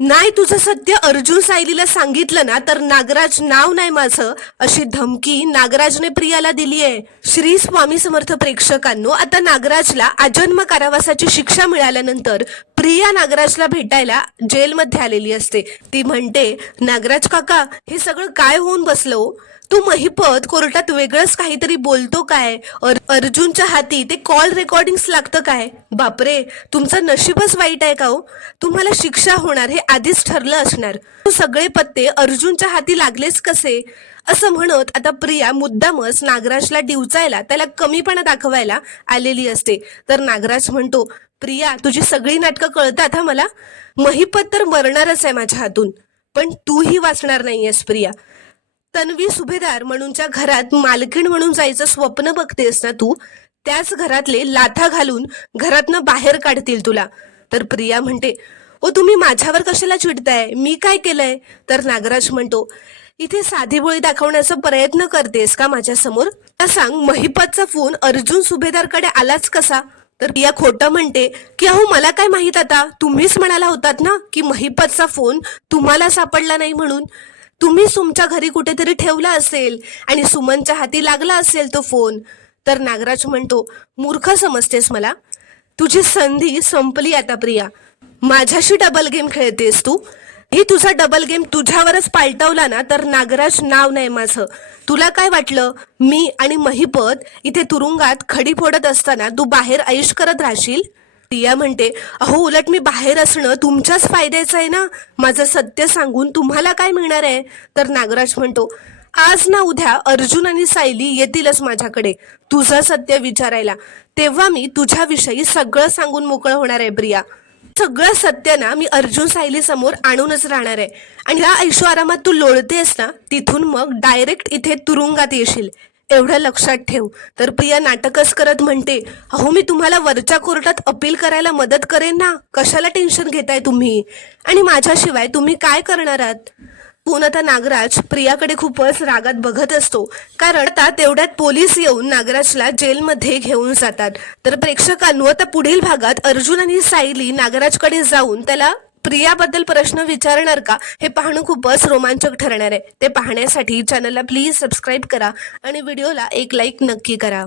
नाही तुझं सत्य अर्जुन सायलीला सांगितलं ना तर नागराज नाव नाही माझं, अशी धमकी नागराजने प्रियाला दिली आहे। श्री स्वामी समर्थ प्रेक्षकांनो, आता नागराजला आजन्म कारावासाची शिक्षा मिळाल्यानंतर प्रिया नागराजला भेटायला जेलमध्ये आलेली असते। ती म्हणते, नागराज काका हे सगळं काय होऊन बसलो, तू महिपत कोर्टात वेगळंच काहीतरी बोलतो काय, अर्जुनच्या हाती ते कॉल रेकॉर्डिंग्स लागतं काय, बापरे तुमचं नशीबच वाईट आहे का हो, तुम्हाला शिक्षा होणार हे आधीच ठरलं असणार, सगळे पत्ते अर्जुनच्या हाती लागलेच कसे, असं म्हणत आता प्रिया मुद्दामच नागराजला डिवचायला, त्याला कमीपणा दाखवायला आलेली असते। तर नागराज म्हणतो, प्रिया तुझी सगळी नाटकं कळतात हा मला, महिपत तर मरणारच आहे माझ्या हातून, पण तूही वाचणार नाहीयेस प्रिया। तन्वी सुभेदार म्हणूनच्या घरात मालकीण म्हणून जायचं स्वप्न बघतेस ना तू, त्याच घरातले लाथा घालून घरातनं बाहेर काढतील तुला। तर प्रिया म्हणते, ओ तुम्ही माझ्यावर कशाला चिडताय, मी काय केलंय। तर नागराज म्हणतो, इथे साधीभोळी दाखवण्याचा प्रयत्न करतेस का माझ्या समोर, सांग महिपतचा फोन अर्जुन सुभेदारकडे आलाच कसा। तर प्रिया खोटं म्हणते की अहो मला काय माहित, आता तुम्हीच म्हणाला होतात ना की महिपतचा फोन तुम्हाला सापडला नाही म्हणून, तुम्ही तुमच्या घरी कुठेतरी ठेवला असेल आणि सुमनच्या हाती लागला असेल तो फोन। तर नागराज म्हणतो, मूर्ख समजतेस मला, तुझी संधी संपली आता प्रिया, माझ्याशी डबल गेम खेळतेस तू, ही तुझा डबल गेम तुझ्यावरच पालटवला ना तर नागराज नाव नाही माझं। तुला काय वाटलं मी आणि महिपत इथे तुरुंगात खडी फोडत असताना तू बाहेर ऐश करत राहशील। प्रिया म्हणते, अहो उलट मी बाहेर असणं तुमच्याच फायद्याचं आहे ना, माझं सत्य सांगून तुम्हाला काय मिळणार आहे। तर नागराज म्हणतो, आज ना उद्या अर्जुन आणि सायली येतीलच माझ्याकडे तुझं सत्य विचारायला, तेव्हा मी तुझ्याविषयी सगळं सांगून मोकळं होणार आहे प्रिया, सगळं सत्य ना मी अर्जुन सायली समोर आणूनच राहणार आहे, आणि या ऐशो आरामात तू लोळतेस ना तिथून मग डायरेक्ट इथे तुरुंगात येशील, एवढं लक्षात ठेव। तर प्रिया नाटकच करत म्हणते, अहो मी तुम्हाला वरच्या कोर्टात अपील करायला मदत करेन ना, कशाला टेन्शन घेताय तुम्ही, आणि माझ्याशिवाय तुम्ही काय करणार आहात। पुन्हा आता नागराज प्रियाकडे खूपच रागात बघत असतो, कारण आता तेवढ्यात पोलीस येऊन नागराजला जेलमध्ये घेऊन जातात। तर प्रेक्षकांनो, आता पुढील भागात अर्जुन आणि सायली नागराजकडे जाऊन त्याला प्रियाबद्दल प्रश्न विचारणार का, हे पाहणं खूपच रोमांचक ठरणार आहे। ते पाहण्यासाठी चॅनलला प्लीज सबस्क्राईब करा आणि व्हिडिओला एक लाईक नक्की करा।